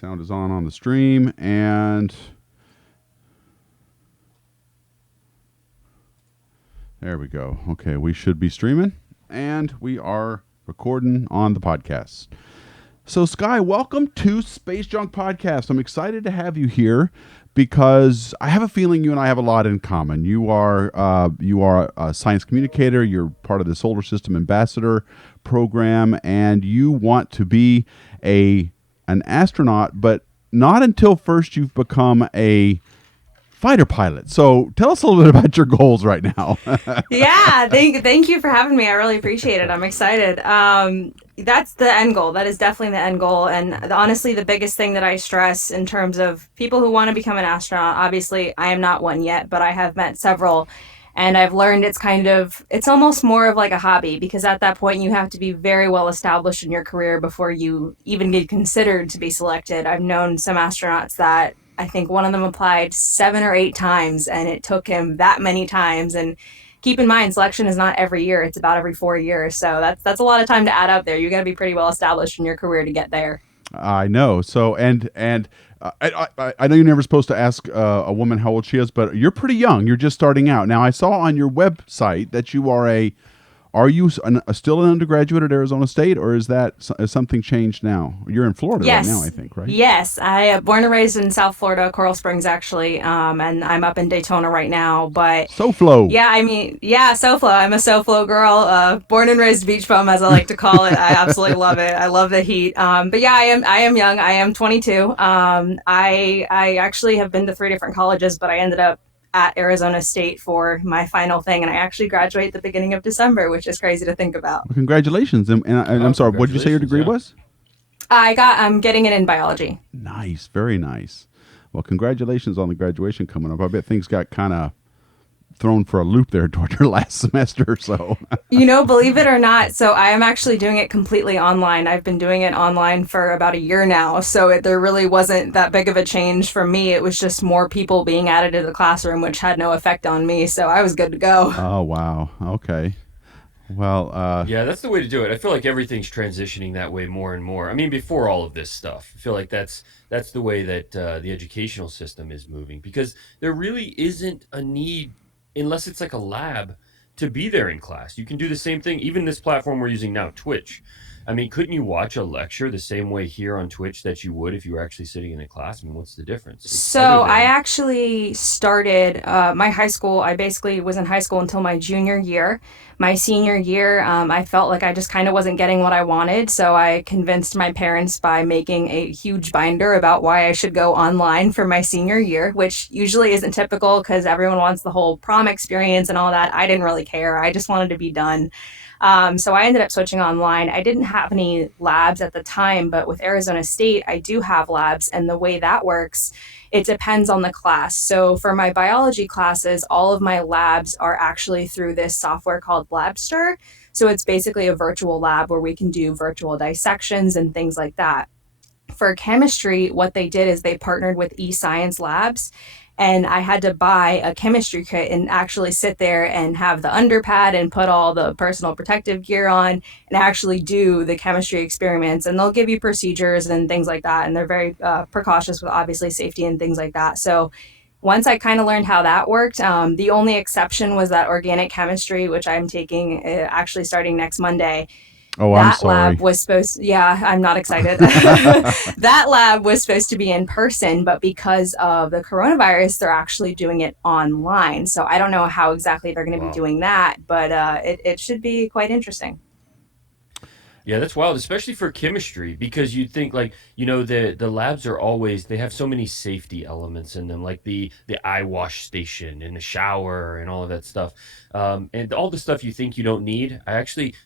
Sound is on the stream, and there we go. Okay, we should be streaming, and we are recording on the podcast. So, Skye, welcome to Space Junk Podcast. I'm excited to have you here because I have a feeling you and I have a lot in common. You are a science communicator. You're part of the Solar System Ambassador program, and you want to be an astronaut, but not until first you've become a fighter pilot. So tell us a little bit about your goals right now. Yeah, thank you for having me. I really appreciate it. I'm excited. That's the end goal. That is definitely the end goal. And honestly, the biggest thing that I stress in terms of people who want to become an astronaut, obviously I am not one yet, but I have met several. And I've learned it's almost more of like a hobby, because at that point you have to be very well established in your career before you even get considered to be selected. I've known some astronauts that I think one of them applied 7 or 8 times, and it took him that many times. And keep in mind, selection is not every year. It's about every 4 years. So that's a lot of time to add up there. You got to be pretty well established in your career to get there. I know. So, I know you're never supposed to ask a woman how old she is, but you're pretty young. You're just starting out. Now, I saw on your website that you are you still an undergraduate at Arizona State, or is something changed now? You're in Florida Yes. right now, I think, right? Yes, I born and raised in South Florida, Coral Springs, actually, and I'm up in Daytona right now. But SoFlo. yeah, SoFlo. I'm a SoFlo girl, born and raised beach bum, as I like to call it. I absolutely love it. I love the heat. But yeah, I am young. I am 22. I actually have been to 3 different colleges, but I ended up at Arizona State for my final thing, and I actually graduate at the beginning of December, which is crazy to think about. Well, congratulations. And I'm sorry, what did you say your degree was? I'm getting it in biology. Nice, very nice. Well, congratulations on the graduation coming up. I bet things got kind of thrown for a loop there toward your last semester or so. Believe it or not, so I am actually doing it completely online. I've been doing it online for about a year now, so there really wasn't that big of a change for me. It was just more people being added to the classroom, which had no effect on me, so I was good to go. Oh, wow. Okay. Well, yeah, that's the way to do it. I feel like everything's transitioning that way more and more. I mean, before all of this stuff, I feel like that's the way that the educational system is moving, because there really isn't a need, unless it's like a lab, to be there in class. You can do the same thing. Even this platform we're using now, Twitch. I mean, couldn't you watch a lecture the same way here on Twitch that you would if you were actually sitting in a class? I mean, what's the difference? So I actually started my high school. I basically was in high school until my junior year. My senior year, I felt like I just kind of wasn't getting what I wanted. So I convinced my parents by making a huge binder about why I should go online for my senior year, which usually isn't typical because everyone wants the whole prom experience and all that. I didn't really care. I just wanted to be done. So I ended up switching online. I didn't have any labs at the time, but with Arizona State, I do have labs. And the way that works, it depends on the class. So for my biology classes, all of my labs are actually through this software called Labster. So it's basically a virtual lab where we can do virtual dissections and things like that. For chemistry, what they did is they partnered with eScience Labs. And I had to buy a chemistry kit and actually sit there and have the underpad and put all the personal protective gear on and actually do the chemistry experiments. And they'll give you procedures and things like that. And they're very precautious with obviously safety and things like that. So once I kind of learned how that worked, the only exception was that organic chemistry, which I'm taking actually starting next Monday. Oh, I'm sorry. Lab was I'm not excited. That lab was supposed to be in person, but because of the coronavirus, they're actually doing it online. So I don't know how exactly they're going to be doing that, but it should be quite interesting. Yeah, that's wild, especially for chemistry, because you'd think the labs are always, they have so many safety elements in them, like the eye wash station and the shower and all of that stuff. And all the stuff you think you don't need.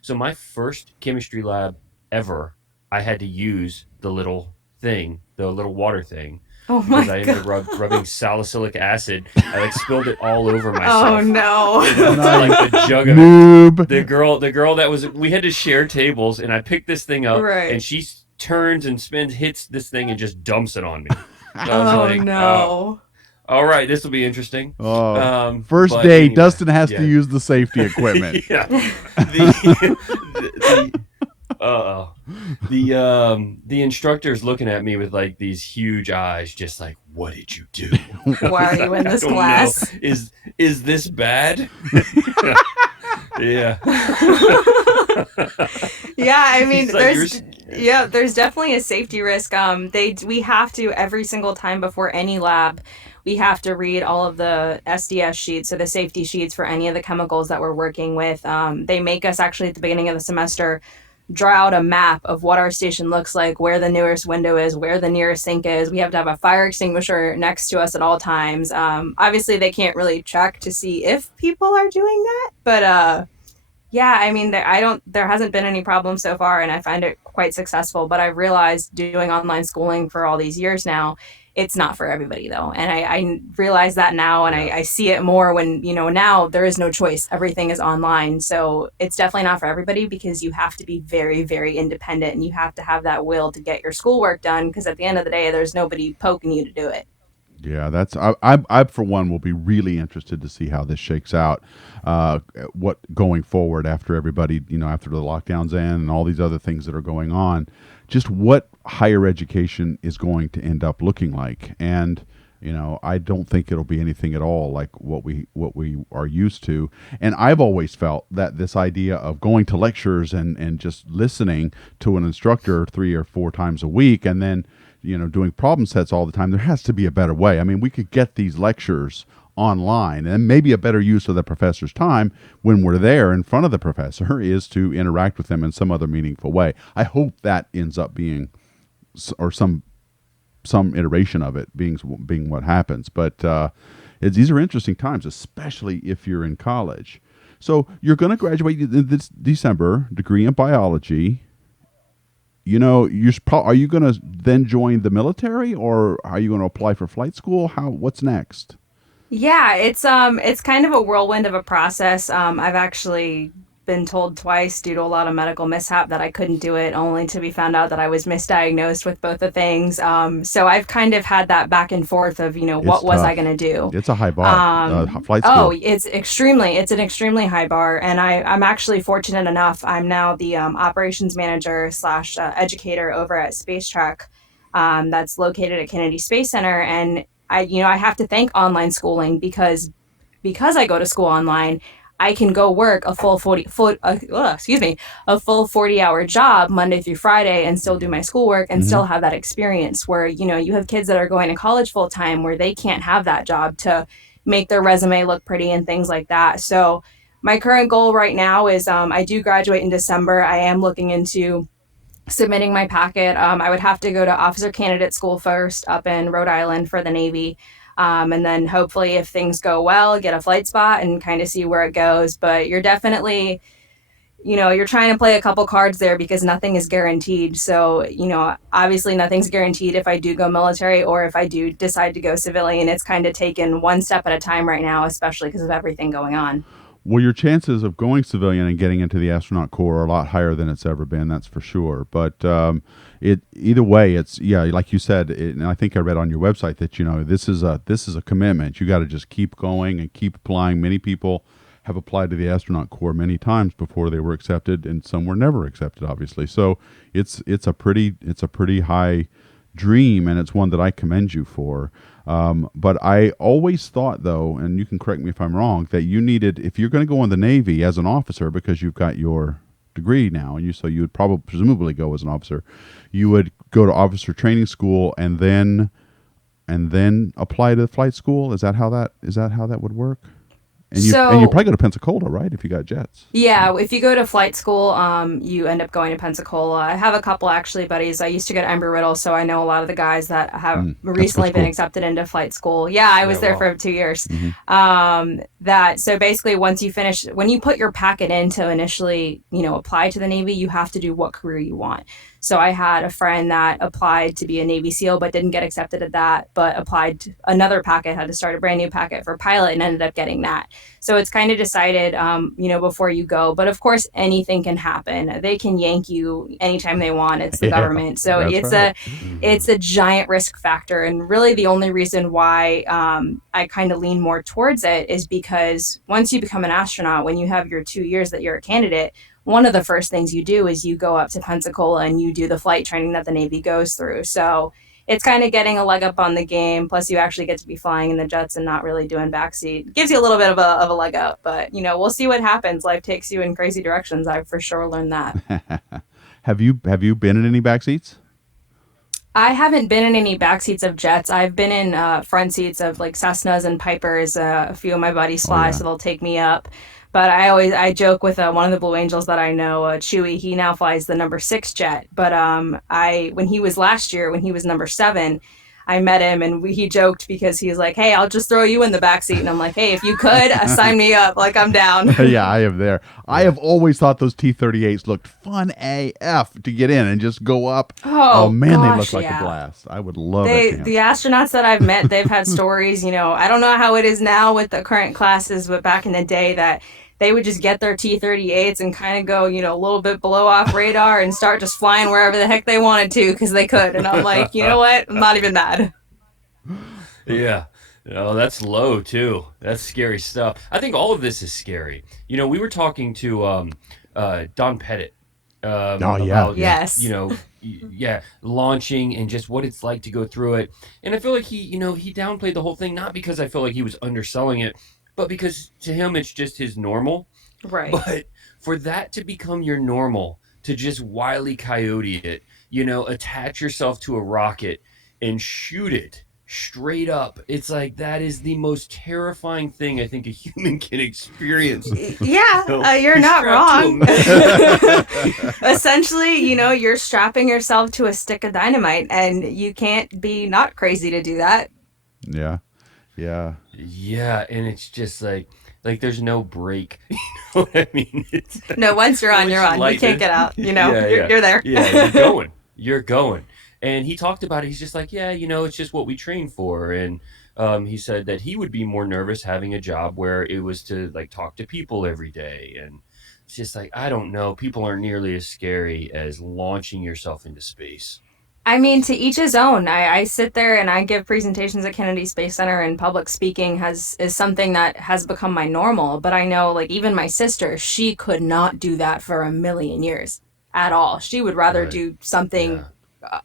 So my first chemistry lab ever, I had to use the little water thing. Oh my because I ended up rubbing salicylic acid. I spilled it all over myself. Oh no! Like the jug of Noob. it. The girl we had to share tables, and I picked this thing up, and she turns and hits this thing and just dumps it on me. So I was no! All right, this will be interesting. First day, anyway, Dustin has to use the safety equipment. Uh, the instructor's looking at me with like these huge eyes, just like, "What did you do?" Why are you in I this don't know. class? Is this bad? Yeah. Yeah, I mean, He's like, there's definitely a safety risk. We have to every single time before any lab, we have to read all of the SDS sheets, so the safety sheets for any of the chemicals that we're working with. They make us actually at the beginning of the semester draw out a map of what our station looks like, where the nearest window is, where the nearest sink is. We have to have a fire extinguisher next to us at all times. Obviously, they can't really check to see if people are doing that, but yeah, I mean, there hasn't been any problem so far, and I find it quite successful. But I've realized doing online schooling for all these years now, it's not for everybody though. And I realize that now, and yeah. I see it more when, now there is no choice. Everything is online. So it's definitely not for everybody because you have to be very, very independent and you have to have that will to get your schoolwork done because at the end of the day, there's nobody poking you to do it. Yeah, I for one will be really interested to see how this shakes out. What going forward after everybody, after the lockdowns end and all these other things that are going on, just what higher education is going to end up looking like. And I don't think it'll be anything at all like what we are used to. And I've always felt that this idea of going to lectures and just listening to an instructor 3 or 4 times a week and then doing problem sets all the time, there has to be a better way. I mean, we could get these lectures online, and maybe a better use of the professor's time when we're there in front of the professor is to interact with them in some other meaningful way. I hope that ends up being, or some iteration of it being what happens. But these are interesting times, especially if you're in college. So you're going to graduate this December, degree in biology. Are you going to then join the military, or are you going to apply for flight school? What's next? Yeah, it's kind of a whirlwind of a process. I've actually been told twice due to a lot of medical mishap that I couldn't do it, only to be found out that I was misdiagnosed with both the things. So I've kind of had that back and forth of, It's what was I tough. going to do? It's a high bar. Flight Oh, school. it's an extremely high bar, and I'm actually fortunate enough. I'm now the operations manager slash educator over at Space Trek, that's located at Kennedy Space Center, and I have to thank online schooling because I go to school online. I can go work a a full 40-hour job Monday through Friday and still do my schoolwork and Hmm. still have that experience where, you have kids that are going to college full time where they can't have that job to make their resume look pretty and things like that. So my current goal right now is I do graduate in December. I am looking into submitting my packet. I would have to go to officer candidate school first up in Rhode Island for the Navy. And then hopefully, if things go well, get a flight spot and kind of see where it goes. But you're definitely, you're trying to play a couple cards there because nothing is guaranteed. So, obviously, nothing's guaranteed if I do go military or if I do decide to go civilian. It's kind of taken one step at a time right now, especially because of everything going on. Well, your chances of going civilian and getting into the astronaut corps are a lot higher than it's ever been. That's for sure. But it either way, it's like you said, and I think I read on your website that this is a commitment. You got to just keep going and keep applying. Many people have applied to the astronaut corps many times before they were accepted, and some were never accepted, obviously. So it's a pretty high dream, and it's one that I commend you for. But I always thought, though, and you can correct me if I'm wrong, that you needed, if you're going to go in the Navy as an officer, because you've got your degree now, and so you would probably presumably go as an officer, you would go to officer training school and then apply to flight school. Is that how that would work? And you So probably go to Pensacola, right? If you got jets. yeah, if you go to flight school, you end up going to Pensacola. I have a couple actually buddies. I used to go to Embry-Riddle, so I know a lot of the guys that have That's a good recently been school. accepted into flight school. Yeah, I Yeah, was there well, for 2 years. Hmm. So basically, once you finish, when you put your packet in to initially, apply to the Navy, you have to do what career you want. So I had a friend that applied to be a Navy SEAL, but didn't get accepted at that, but applied to another packet, had to start a brand new packet for pilot and ended up getting that. So it's kind of decided, before you go. But of course, anything can happen. They can yank you anytime they want. It's the Yeah, government. So that's right. it's a giant risk factor. And really, the only reason why I kind of lean more towards it is because once you become an astronaut, when you have your 2 years that you're a candidate, one of the first things you do is you go up to Pensacola and you do the flight training that the Navy goes through. So it's kind of getting a leg up on the game. Plus, you actually get to be flying in the jets and not really doing backseat. Gives you a little bit of a leg up, but we'll see what happens. Life takes you in crazy directions. I've for sure learned that. Have you been in any back seats? I haven't been in any back seats of jets. I've been in front seats of like Cessnas and Pipers. A few of my buddies Oh fly, yeah. so they'll take me up. But I joke with one of the Blue Angels that I know, Chewy. He now flies the number 6 jet. But I when he was last year, when he was number 7, I met him and he joked because he was like, "Hey, I'll just throw you in the back seat." And I'm like, "Hey, if you could, sign me up. Like I'm down." Yeah, I am there. I have always thought those T-38s looked fun AF to get in and just go up. Oh Oh man, they look gosh, like a yeah. blast. I would love that The chance. astronauts that I've met, they've had stories. I don't know how it is now with the current classes, but back in the day, that they would just get their T-38s and kind of go, a little bit below off radar and start just flying wherever the heck they wanted to because they could. And I'm like, you know what? I'm not even mad. Yeah. Oh, that's low too. That's scary stuff. I think all of this is scary. We were talking to Don Pettit Oh yeah, about yeah. Yes. yeah, launching and just what it's like to go through it. And I feel like he downplayed the whole thing, not because I feel like he was underselling it, but because to him it's just his normal. Right. But for that to become your normal, to just wily coyote it, attach yourself to a rocket and shoot it straight up, it's like that is the most terrifying thing I think a human can experience. Yeah, you're You're not strapped to a wrong. Essentially, you're strapping yourself to a stick of dynamite, and you can't be not crazy to do that. Yeah. Yeah. Yeah, and it's just like there's no break. You know what I mean? It's No, once you're on, once you're you on. You lighten can't it. get out. Yeah, You're, yeah, you're there. yeah. You're going. You're going. And he talked about it. He's just like, yeah, it's just what we train for. And he said that he would be more nervous having a job where it was to like talk to people every day. And it's just like, I don't know. People aren't nearly as scary as launching yourself into space. I mean, to each his own. I sit there and I give presentations at Kennedy Space Center, and public speaking is something that has become my normal. But I know, like, even my sister, she could not do that for a million years at all. She would rather Right. do something,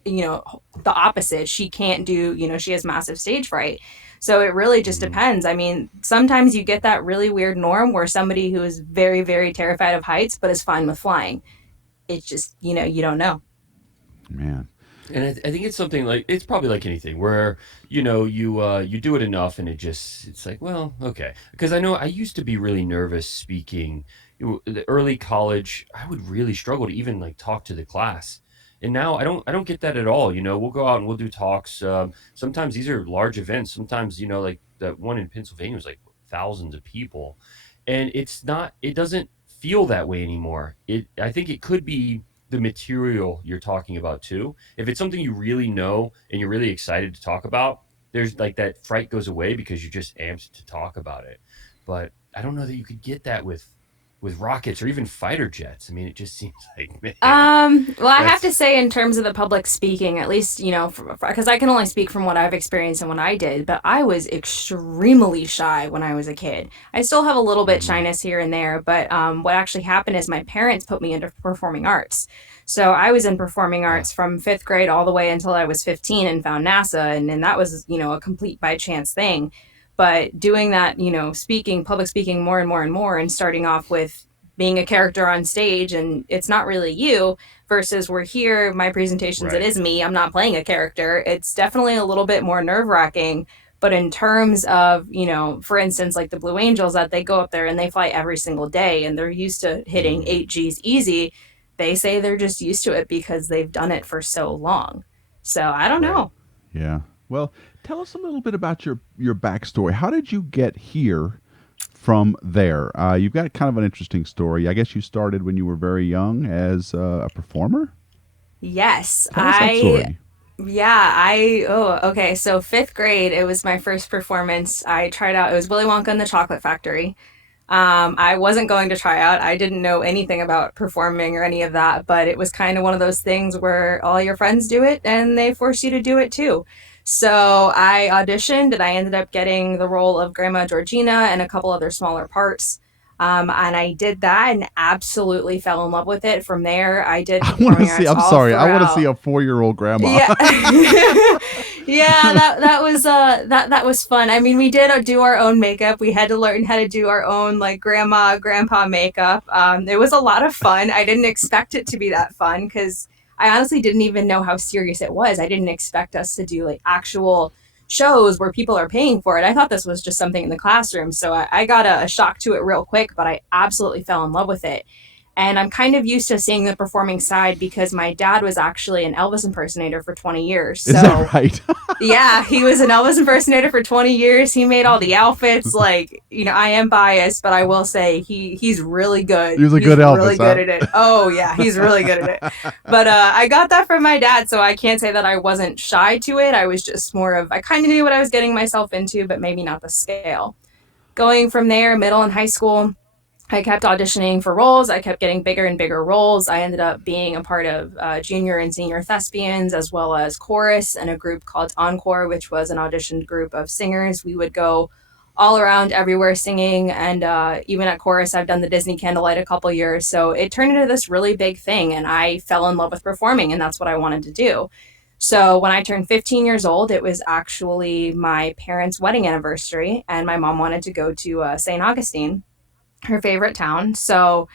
Yeah. the opposite. She can't do, she has massive stage fright. So it really just Hmm. depends. I mean, sometimes you get that really weird norm where somebody who is very, very terrified of heights but is fine with flying. It's just, you don't know. Man. And I think it's something like it's probably like anything where you do it enough and it's like, well, okay, because I know I used to be really nervous speaking. The early college, I would really struggle to even like talk to the class, and now I don't get that at all. We'll go out and we'll do talks. Sometimes these are large events. Sometimes like that one in Pennsylvania was like thousands of people, and it doesn't feel that way anymore. I think it could be the material you're talking about too. If it's something you really know and you're really excited to talk about, there's like that fright goes away because you're just amped to talk about it. But I don't know that you could get that with rockets or even fighter jets. I mean, it just seems like, man, Well, I have that's to say, in terms of the public speaking, at least, because I can only speak from what I've experienced and what I did, but I was extremely shy when I was a kid. I still have a little bit mhm, shyness here and there, but what actually happened is my parents put me into performing arts. So I was in performing ah, arts from 5th grade all the way until I was 15 and found NASA, and that was, a complete by chance thing. But doing that, speaking, public speaking more and more and more, and starting off with being a character on stage and it's not really you versus we're here, my presentations, it right, is me. I'm not playing a character. It's definitely a little bit more nerve wracking. But in terms of, for instance, like the Blue Angels, that they go up there and they fly every single day and they're used to hitting mhm, 8Gs easy, they say they're just used to it because they've done it for so long. So I don't right. know. Yeah. Well, tell us a little bit about your backstory. How did you get here from there? You've got kind of an interesting story. I guess you started when you were very young as a performer. Yes, Tell us that story. okay. So 5th grade, it was my first performance. I tried out, it was Willy Wonka and the Chocolate Factory. I wasn't going to try out. I didn't know anything about performing or any of that, but it was kind of one of those things where all your friends do it and they force you to do it too. So I auditioned and I ended up getting the role of Grandma Georgina and a couple other smaller parts. And I did that and absolutely fell in love with it. From there, I did I want to performing see. arts I'm all sorry. I want to throughout. see a 4-year-old grandma. Yeah. Yeah, that was fun. I mean, we did do our own makeup. We had to learn how to do our own like grandma, grandpa makeup. It was a lot of fun. I didn't expect it to be that fun because I honestly didn't even know how serious it was. I didn't expect us to do like actual shows where people are paying for it. I thought this was just something in the classroom. So I got a shock to it real quick, but I absolutely fell in love with it. And I'm kind of used to seeing the performing side because my dad was actually an Elvis impersonator for 20 years. Is So, that right? yeah, he was an Elvis impersonator for 20 years. He made all the outfits. Like, I am biased, but I will say he's really good. He was a He's good Elvis, really good at it. Oh, yeah, he's really good at it. But I got that from my dad, so I can't say that I wasn't shy to it. I was just more of, I kind of knew what I was getting myself into, but maybe not the scale. Going from there, middle and high school, I kept auditioning for roles. I kept getting bigger and bigger roles. I ended up being a part of junior and senior thespians, as well as chorus and a group called Encore, which was an auditioned group of singers. We would go all around everywhere singing. And even at chorus, I've done the Disney Candlelight a couple years. So it turned into this really big thing. And I fell in love with performing, and that's what I wanted to do. So when I turned 15 years old, it was actually my parents' wedding anniversary. And my mom wanted to go to St. Augustine, her favorite town. So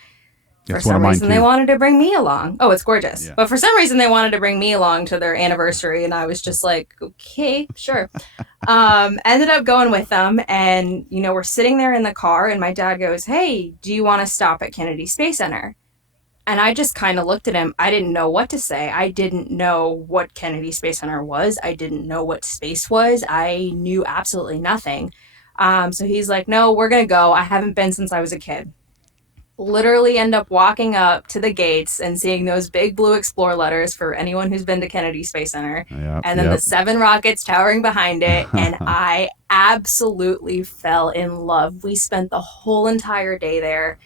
for It's one of some mine reason, they too. wanted to bring me along. Oh, it's gorgeous. Yeah. But for some reason, they wanted to bring me along to their anniversary. And I was just like, okay, sure. Ended up going with them. And, we're sitting there in the car. And my dad goes, hey, do you want to stop at Kennedy Space Center? And I just kind of looked at him. I didn't know what to say. I didn't know what Kennedy Space Center was. I didn't know what space was. I knew absolutely nothing. So he's like, no, we're going to go. I haven't been since I was a kid. Literally end up walking up to the gates and seeing those big blue Explore letters for anyone who's been to Kennedy Space Center. Yep, And then yep. the 7 rockets towering behind it. And I absolutely fell in love. We spent the whole entire day there.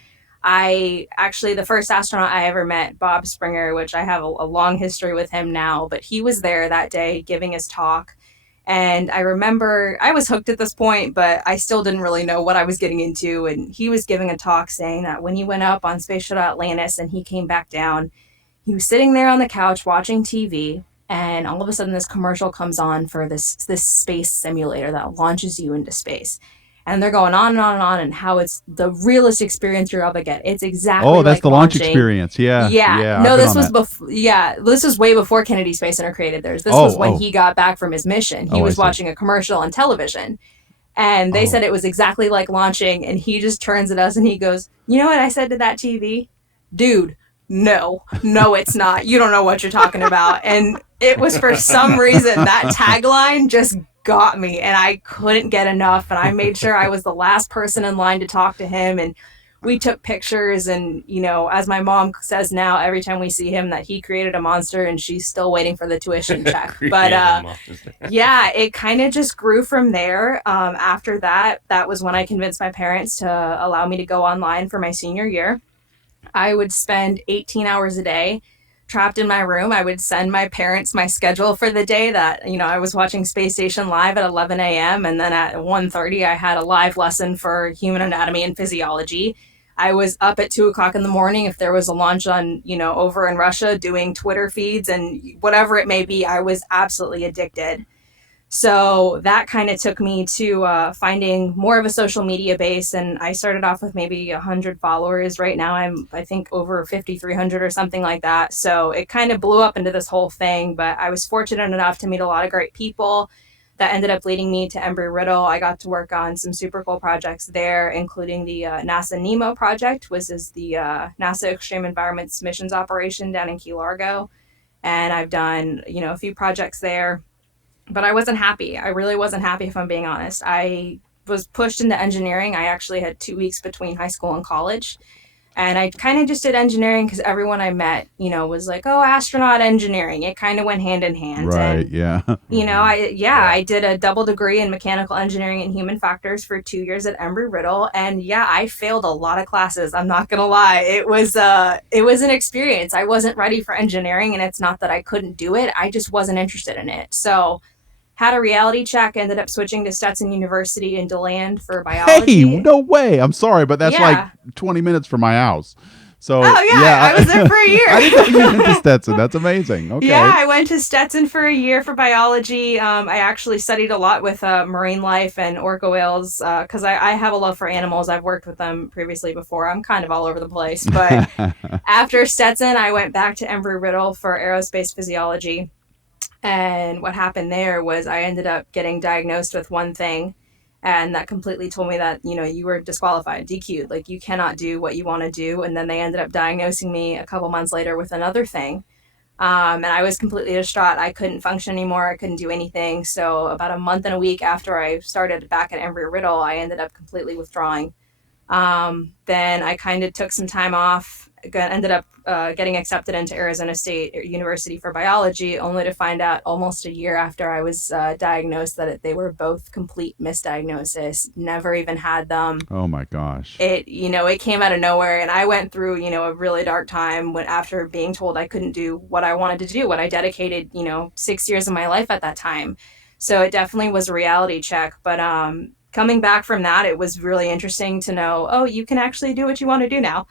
The first astronaut I ever met, Bob Springer, which I have a long history with him now, but he was there that day giving his talk. And I remember I was hooked at this point, but I still didn't really know what I was getting into. And he was giving a talk saying that when he went up on Space Shuttle Atlantis and he came back down, he was sitting there on the couch watching TV. And all of a sudden, this commercial comes on for this space simulator that launches you into space. And they're going on and on and on, and how it's the realest experience you're ever get. It's exactly Oh, that's like the launch launching. experience. Yeah. Yeah. I've No, been this on was that. before. Yeah, this was way before Kennedy Space Center created theirs. This Oh, was when oh. he got back from his mission. He Oh, I was see. watching a commercial on television, and they said it was exactly like launching. And he just turns at us and he goes, "You know what I said to that TV, dude? No, it's not. You don't know what you're talking about." And it was for some reason that tagline just got me, and I couldn't get enough. And I made sure I was the last person in line to talk to him. And we took pictures. And, as my mom says now, every time we see him, that he created a monster and she's still waiting for the tuition check. But yeah, it kind of just grew from there. After that was when I convinced my parents to allow me to go online for my senior year. I would spend 18 hours a day trapped in my room. I would send my parents my schedule for the day that, I was watching Space Station Live at 11 a.m. And then at 1:30, I had a live lesson for human anatomy and physiology. I was up at 2 o'clock in the morning if there was a launch on, over in Russia, doing Twitter feeds and whatever it may be. I was absolutely addicted. So that kind of took me to finding more of a social media base. And I started off with maybe 100 followers. Right now, I think, over 5,300 or something like that. So it kind of blew up into this whole thing. But I was fortunate enough to meet a lot of great people that ended up leading me to Embry-Riddle. I got to work on some super cool projects there, including the NASA NEMO project, which is the NASA Extreme Environments Missions Operation down in Key Largo. And I've done, a few projects there. But I wasn't happy. I really wasn't happy, if I'm being honest. I was pushed into engineering. I actually had 2 weeks between high school and college. And I kind of just did engineering because everyone I met, was like, oh, astronaut engineering. It kind of went hand in hand. Right, And, yeah. I did a double degree in mechanical engineering and human factors for 2 years at Embry-Riddle. And yeah, I failed a lot of classes. I'm not going to lie. It was an experience. I wasn't ready for engineering, and it's not that I couldn't do it. I just wasn't interested in it. So had a reality check, ended up switching to Stetson University in DeLand for Hey, biology. no way. I'm sorry, but that's like Yeah. 20 minutes from my house. So Oh yeah, yeah, I was there for a year. I didn't know you went to Stetson. That's amazing. Okay. Yeah, I went to Stetson for a year for biology. I actually studied a lot with marine life and orca whales because I have a love for animals. I've worked with them previously before. I'm kind of all over the place. But after Stetson, I went back to Embry-Riddle for aerospace physiology. And what happened there was I ended up getting diagnosed with one thing. And that completely told me that, you were disqualified, DQ'd. Like, you cannot do what you want to do. And then they ended up diagnosing me a couple months later with another thing. And I was completely distraught. I couldn't function anymore. I couldn't do anything. So about a month and a week after I started back at Embry-Riddle, I ended up completely withdrawing. Then I kind of took some time off, ended up getting accepted into Arizona State University for biology, only to find out almost a year after I was diagnosed that they were both complete misdiagnosis. Never even had them. Oh my gosh. It came out of nowhere, and I went through, a really dark time after being told I couldn't do what I wanted to do, what I dedicated, 6 years of my life at that time. So it definitely was a reality check. But coming back from that, it was really interesting to know, oh, you can actually do what you want to do now.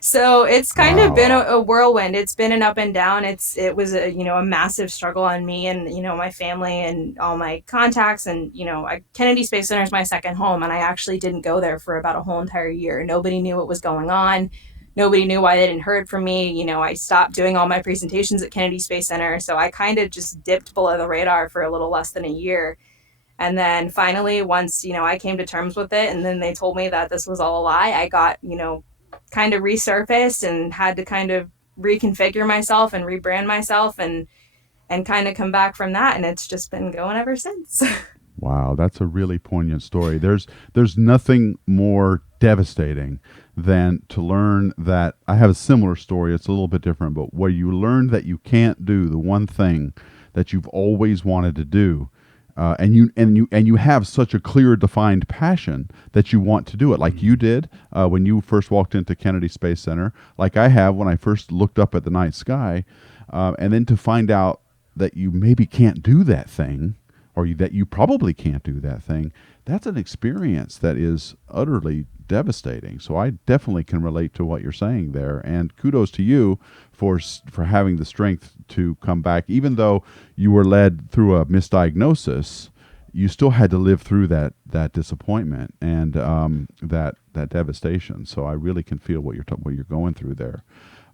So it's kind of been a whirlwind. It's been an up and down. It was a massive struggle on me and, my family and all my contacts. And, Kennedy Space Center is my second home. And I actually didn't go there for about a whole entire year. Nobody knew what was going on. Nobody knew why they didn't heard from me. I stopped doing all my presentations at Kennedy Space Center. So I kind of just dipped below the radar for a little less than a year. And then finally, once, I came to terms with it, and then they told me that this was all a lie, I got, kind of resurfaced and had to kind of reconfigure myself and rebrand myself and kind of come back from that. And it's just been going ever since. Wow, that's a really poignant story. There's nothing more devastating than to learn that I have a similar story. It's a little bit different, but where you learn that you can't do the one thing that you've always wanted to do. And you have such a clear, defined passion that you want to do it, like you did when you first walked into Kennedy Space Center, like I have when I first looked up at the night sky, and then to find out that you maybe can't do that thing, or that you probably can't do that thing. That's an experience that is utterly devastating. So I definitely can relate to what you're saying there, and kudos to you for having the strength to come back, even though you were led through a misdiagnosis. You still had to live through that disappointment and that devastation. So I really can feel what you're going through there.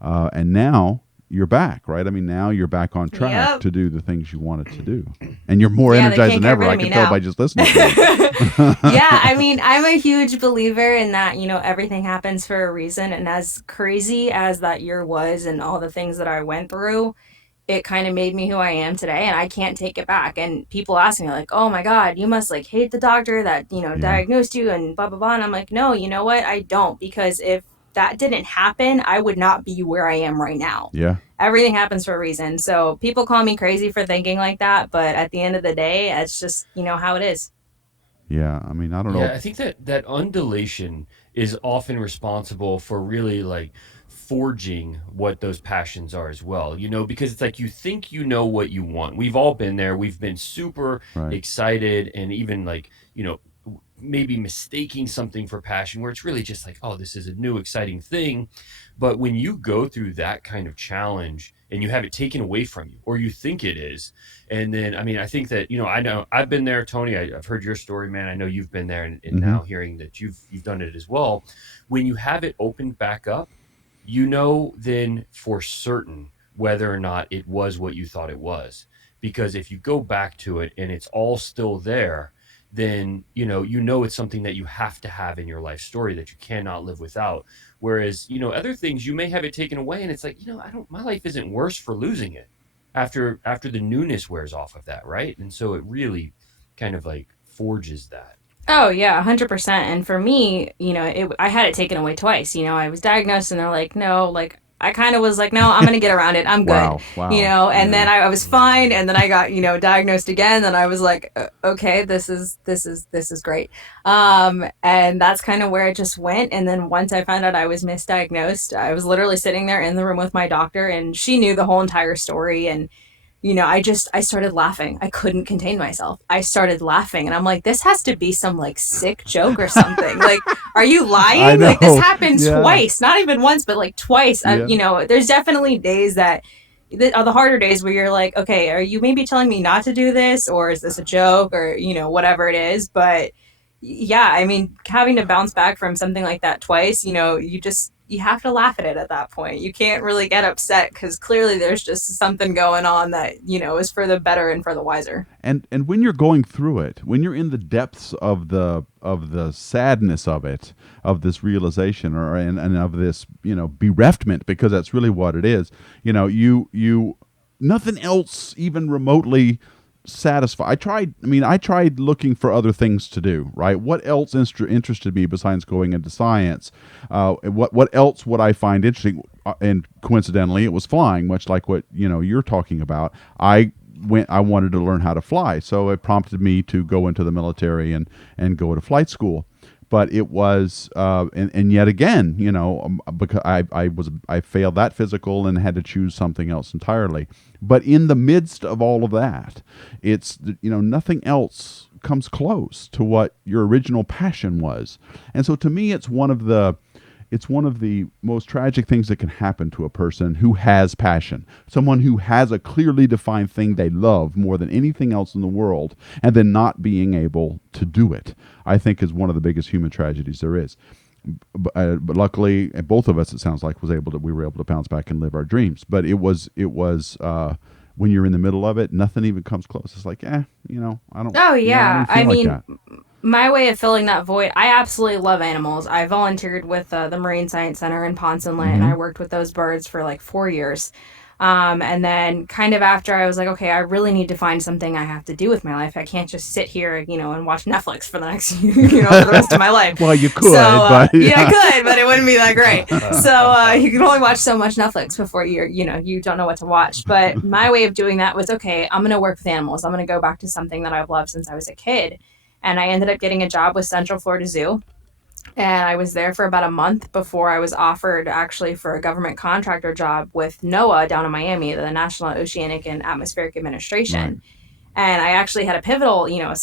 And now you're back, right? I mean, now you're back on track to do the things you wanted to do, and you're more energized than ever. I can tell by just listening to you. Yeah, I mean, I'm a huge believer in that. Everything happens for a reason, and as crazy as that year was, and all the things that I went through, it kind of made me who I am today, and I can't take it back. And people ask me like, "Oh my God, you must like hate the doctor that diagnosed you," and blah blah blah. And I'm like, "No, you know what? I don't, because if that didn't happen, I would not be where I am right now." Yeah. Everything happens for a reason. So people call me crazy for thinking like that, but at the end of the day, it's just, how it is. Yeah. I mean, I don't know. Yeah, I think that undulation is often responsible for really like forging what those passions are as well, because it's like you think you know what you want. We've all been there. We've been super excited and even like, maybe mistaking something for passion where it's really just like, oh, this is a new exciting thing. But when you go through that kind of challenge and you have it taken away from you, or you think it is, and then, I mean, I think that, I know I've been there, Tony, I've heard your story, man. I know you've been there, and now hearing that you've done it as well. When you have it opened back up, then for certain whether or not it was what you thought it was. Because if you go back to it and it's all still there, then it's something that you have to have in your life story that you cannot live without. Whereas other things, you may have it taken away and it's like, my life isn't worse for losing it after the newness wears off of that, right? And so it really kind of like forges that. Oh yeah, 100%. And for me, I had it taken away twice. I was diagnosed and they're like, no, like I kind of was like, no, I'm going to get around it. I'm good. Wow. And then I was fine. And then I got, diagnosed again. And I was like, okay, this is great. And that's kind of where it just went. And then once I found out I was misdiagnosed, I was literally sitting there in the room with my doctor, and she knew the whole entire story. And I started laughing. I couldn't contain myself. I started laughing, and I'm like, this has to be some like sick joke or something. Like, are you lying? I know. Like, this happened Yeah. twice, not even once, but like twice. Yeah. There's definitely days that are the harder days where you're like, okay, are you maybe telling me not to do this, or is this a joke, or whatever it is. But yeah, I mean, having to bounce back from something like that twice, you have to laugh at it at that point. You can't really get upset because clearly there's just something going on that, is for the better and for the wiser. And when you're going through it, when you're in the depths of the sadness of it, of this realization and of this, bereftment, because that's really what it is, you nothing else even remotely satisfy. I tried looking for other things to do, right? What else interested me besides going into science? What else would I find interesting? And coincidentally, it was flying, much like what you're talking about. I wanted to learn how to fly, so it prompted me to go into the military and go to flight school. But it was, and yet again, because I failed that physical and had to choose something else entirely. But in the midst of all of that, it's, nothing else comes close to what your original passion was. And so to me, it's one of the most tragic things that can happen to a person who has passion, someone who has a clearly defined thing they love more than anything else in the world, and then not being able to do it, I think is one of the biggest human tragedies there is. But luckily, both of us, it sounds like, we were able to bounce back and live our dreams. But it was when you're in the middle of it, nothing even comes close. It's like, I don't. Oh yeah, I mean. My way of filling that void, I absolutely love animals. I volunteered with the Marine Science Center in Ponce Inlet, and I worked with those birds for like 4 years. And then kind of after, I was like, okay, I really need to find something I have to do with my life. I can't just sit here, and watch Netflix for the next, for the rest of my life. Well, you could, but yeah, I could, but it wouldn't be that great. So you can only watch so much Netflix before you don't know what to watch. But my way of doing that was, okay, I'm going to work with animals. I'm going to go back to something that I've loved since I was a kid. And I ended up getting a job with Central Florida Zoo. And I was there for about a month before I was offered actually for a government contractor job with NOAA down in Miami, the National Oceanic and Atmospheric Administration. Right. And I actually had a pivotal, a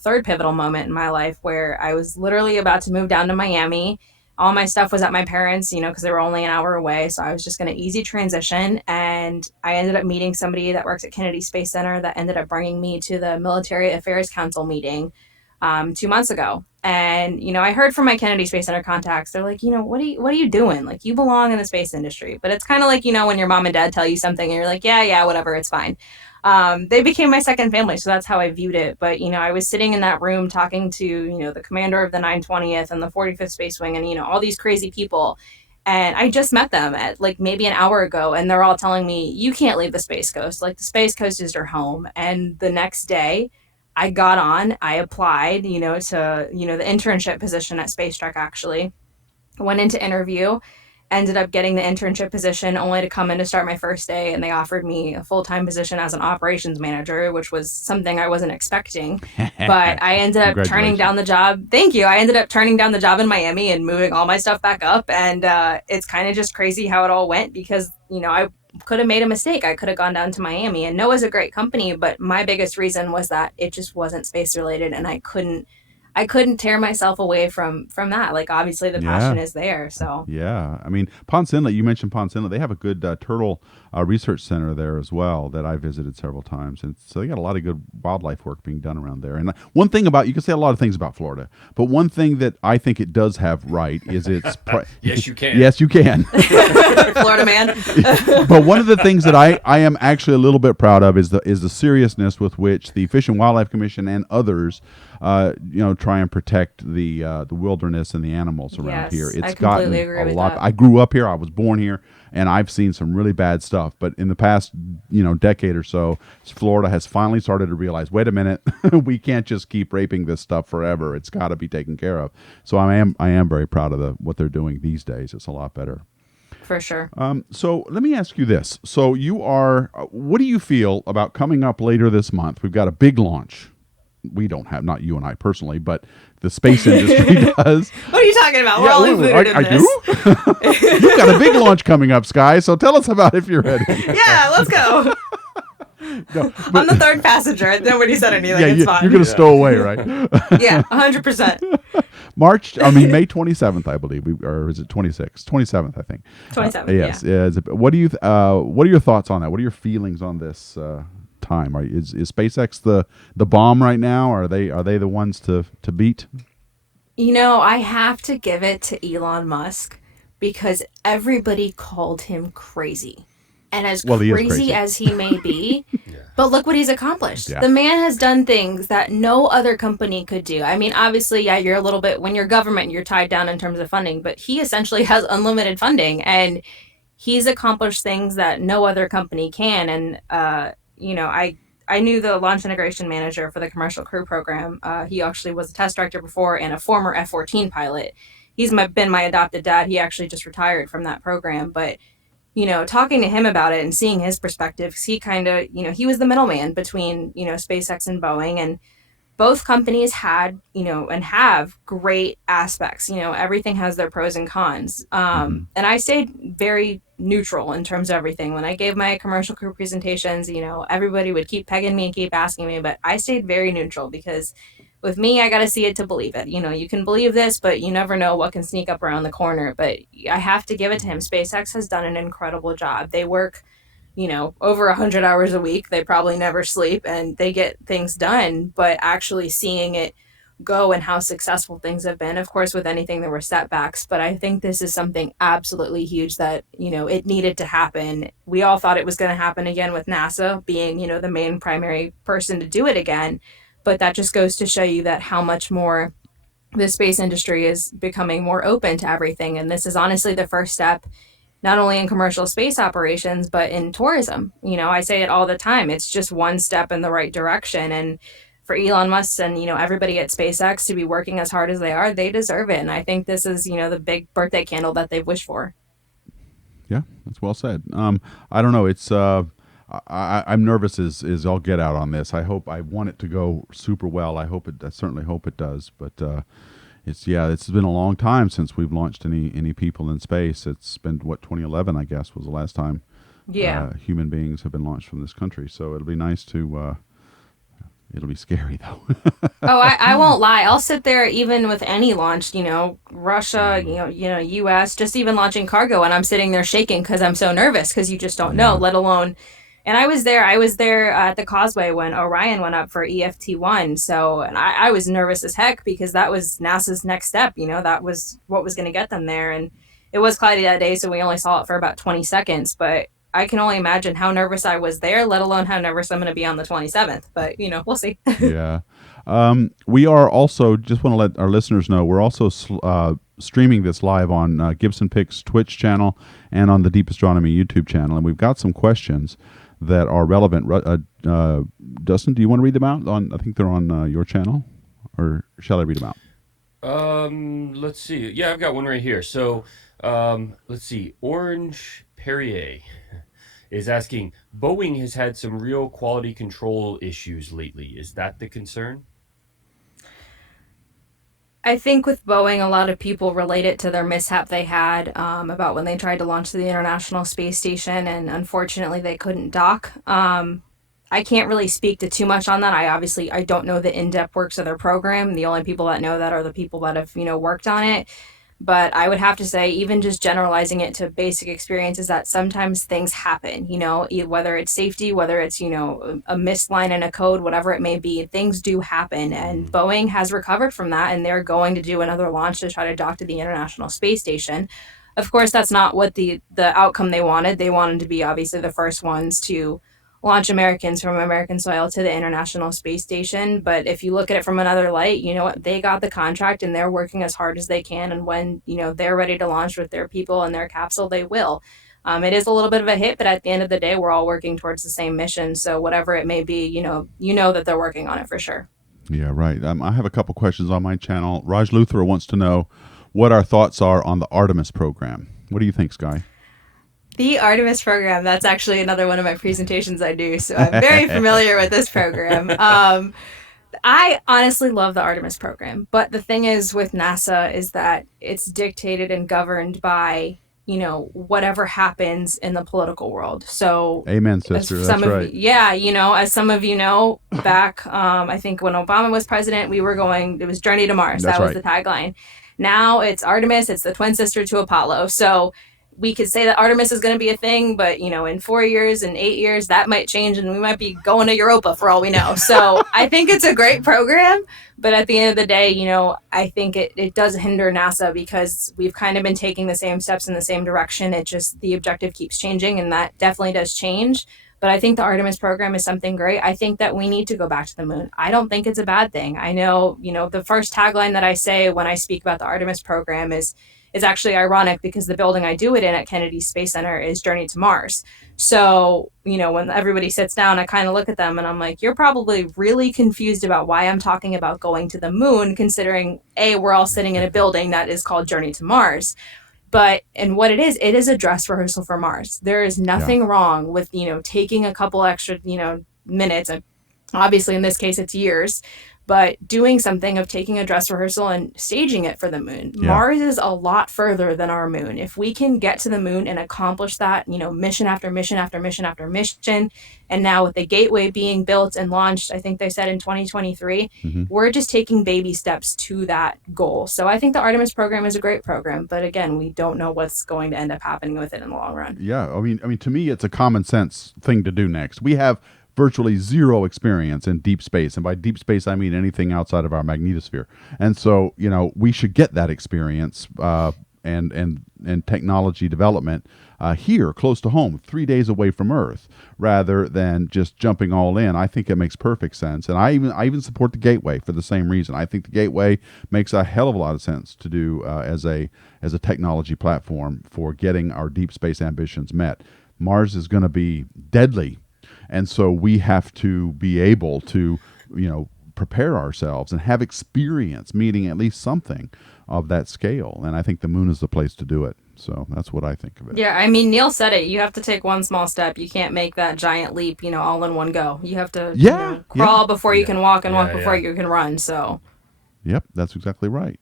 third pivotal moment in my life where I was literally about to move down to Miami. All my stuff was at my parents', because they were only an hour away. So I was just going to easy transition. And I ended up meeting somebody that works at Kennedy Space Center that ended up bringing me to the Military Affairs Council meeting 2 months ago. And, I heard from my Kennedy Space Center contacts. They're like, what are you doing? Like, you belong in the space industry. But it's kind of like, when your mom and dad tell you something and you're like, yeah, whatever, it's fine. They became my second family, so that's how I viewed it. But, I was sitting in that room talking to, the commander of the 920th and the 45th Space Wing and, all these crazy people. And I just met them at like maybe an hour ago, and they're all telling me, you can't leave the Space Coast. Like, the Space Coast is your home. And the next day, I got on, I applied, to, the internship position at Space Trek, actually. Went into interview, ended up getting the internship position only to come in to start my first day, and they offered me a full-time position as an operations manager, which was something I wasn't expecting. But I ended up turning down the job. Thank you. I ended up turning down the job in Miami and moving all my stuff back up. And it's kind of just crazy how it all went because, I could have made a mistake. I could have gone down to Miami, and NOAA's a great company, but my biggest reason was that it just wasn't space related, and I couldn't tear myself away from that. Like, obviously the passion is there. So yeah, I mean, Ponce Inlet, you mentioned Ponce Inlet. They have a good turtle research center there as well that I visited several times, and so they got a lot of good wildlife work being done around there. And one thing about, you can say a lot of things about Florida, but one thing that I think it does have right is its yes, you can. Yes, you can. Florida man. But one of the things that I am actually a little bit proud of is the seriousness with which the Fish and Wildlife Commission and others try and protect the wilderness and the animals around here. It's gotten a lot. I grew up here. I was born here, and I've seen some really bad stuff. But in the past, decade or so, Florida has finally started to realize, wait a minute, we can't just keep raping this stuff forever. It's got to be taken care of. So I am very proud of what they're doing these days. It's a lot better. For sure. So let me ask you this. So what do you feel about coming up later this month? We've got a big launch. We don't have, not you and I personally, but the space industry does. What are you talking about? We're all included in this. You've got a big launch coming up, Skye, so tell us about if you're ready. Yeah, let's go. No, I'm the third passenger. Nobody said anything. yeah, It's fine. you're going to stow away, right? Yeah, 100%. May 27th, I believe, or is it 26th? 27th, I think. 27th, yes. Yeah. What are your thoughts on that? What are your feelings on this time? Is SpaceX the bomb right now? Are they the ones to beat? I have to give it to Elon Musk because everybody called him crazy. And as Well, he is crazy crazy. as he may be, Yeah. but look what he's accomplished. Yeah. The man has done things that no other company could do. I mean, obviously, yeah, you're a little bit, when you're government, you're tied down in terms of funding, but he essentially has unlimited funding and he's accomplished things that no other company can. And, I knew the launch integration manager for the commercial crew program. He actually was a test director before and a former F-14 pilot. He's been my adopted dad. He actually just retired from that program, but talking to him about it and seeing his perspective, 'cause he kind of, he was the middleman between, SpaceX and Boeing, and both companies had, and have great aspects. Everything has their pros and cons. And I stayed very neutral in terms of everything. When I gave my commercial crew presentations, everybody would keep pegging me and keep asking me, but I stayed very neutral because with me, I got to see it to believe it. You can believe this, but you never know what can sneak up around the corner. But I have to give it to him. SpaceX has done an incredible job. They work over 100 hours a week. They probably never sleep and they get things done, but actually seeing it go and how successful things have been. Of course, with anything, there were setbacks, but I think this is something absolutely huge that, it needed to happen. We all thought it was going to happen again with NASA being, the main primary person to do it again. But that just goes to show you that how much more the space industry is becoming more open to everything. And this is honestly the first step not only in commercial space operations, but in tourism. I say it all the time. It's just one step in the right direction. And for Elon Musk and, everybody at SpaceX to be working as hard as they are, they deserve it. And I think this is, the big birthday candle that they've wished for. Yeah, that's well said. I don't know. It's I'm nervous as all get out on this. I want it to go super well. I certainly hope it does. But it's been a long time since we've launched any people in space. It's been 2011, I guess, was the last time human beings have been launched from this country. So it'll be nice to. It'll be scary though. Oh, I won't lie. I'll sit there even with any launch. Russia, U.S. Just even launching cargo, and I'm sitting there shaking because I'm so nervous because you just don't know. Let alone. And I was there at the Causeway when Orion went up for EFT-1. So, and I was nervous as heck because that was NASA's next step. That was what was going to get them there. And it was cloudy that day, so we only saw it for about 20 seconds. But I can only imagine how nervous I was there, let alone how nervous I'm going to be on the 27th. But, we'll see. Yeah. We are also, just want to let our listeners know, we're also streaming this live on Gibson Pick's Twitch channel and on the Deep Astronomy YouTube channel. And we've got some questions that are relevant. Dustin, do you want to read them out? I think they're on your channel, or shall I read them out? Let's see. Yeah, I've got one right here. So, let's see. Orange Perrier is asking, Boeing has had some real quality control issues lately. Is that the concern? I think with Boeing, a lot of people relate it to their mishap they had about when they tried to launch the International Space Station, and unfortunately they couldn't dock. I can't really speak to too much on that. I don't know the in-depth works of their program. The only people that know that are the people that have, worked on it. But I would have to say, even just generalizing it to basic experiences, that sometimes things happen, whether it's safety, whether it's, a missed line in a code, whatever it may be, things do happen. And Boeing has recovered from that, and they're going to do another launch to try to dock to the International Space Station. Of course, that's not what the outcome they wanted. They wanted to be obviously the first ones to launch Americans from American soil to the International Space Station. But if you look at it from another light, they got the contract and they're working as hard as they can. And when, they're ready to launch with their people and their capsule, they will. It is a little bit of a hit, but at the end of the day, we're all working towards the same mission. So whatever it may be, that they're working on it for sure. Yeah, right. I have a couple questions on my channel. Raj Luthra wants to know what our thoughts are on the Artemis program. What do you think, Skye? The Artemis program, that's actually another one of my presentations I do, so I'm very familiar with this program. I honestly love the Artemis program, but the thing is with NASA is that it's dictated and governed by, whatever happens in the political world. So amen, sister. That's right. as some of you know, back, I think when Obama was president, it was Journey to Mars. That's that was right. the tagline. Now it's Artemis. It's the twin sister to Apollo. So we could say that Artemis is going to be a thing, but in 4 years and 8 years, that might change, and we might be going to Europa for all we know. So I think it's a great program, but at the end of the day, I think it does hinder NASA because we've kind of been taking the same steps in the same direction. It just, the objective keeps changing, and that definitely does change. But I think the Artemis program is something great. I think that we need to go back to the moon. I don't think it's a bad thing. I know, the first tagline that I say when I speak about the Artemis program is actually ironic because the building I do it in at Kennedy Space Center is Journey to Mars. So, when everybody sits down, I kind of look at them and I'm like, you're probably really confused about why I'm talking about going to the moon, considering we're all sitting in a building that is called Journey to Mars. And what it is a dress rehearsal for Mars. There is nothing wrong with, taking a couple extra, minutes. And obviously in this case, it's years, but doing something of taking a dress rehearsal and staging it for the moon. Yeah. Mars is a lot further than our moon. If we can get to the moon and accomplish that, mission after mission after mission after mission, and now with the gateway being built and launched, I think they said in 2023, we're just taking baby steps to that goal. So I think the Artemis program is a great program, but again, we don't know what's going to end up happening with it in the long run. Yeah, I mean, to me, it's a common sense thing to do next. We have virtually zero experience in deep space, and by deep space I mean anything outside of our magnetosphere. And so, we should get that experience and technology development here, close to home, 3 days away from Earth, rather than just jumping all in. I think it makes perfect sense, and I even support the Gateway for the same reason. I think the Gateway makes a hell of a lot of sense to do as a technology platform for getting our deep space ambitions met. Mars is going to be deadly. And so we have to be able to, prepare ourselves and have experience meeting at least something of that scale. And I think the moon is the place to do it. So that's what I think of it. Yeah, I mean, Neil said it. You have to take one small step. You can't make that giant leap, all in one go. You have to crawl before you can walk and walk before you can run. So. Yep, that's exactly right.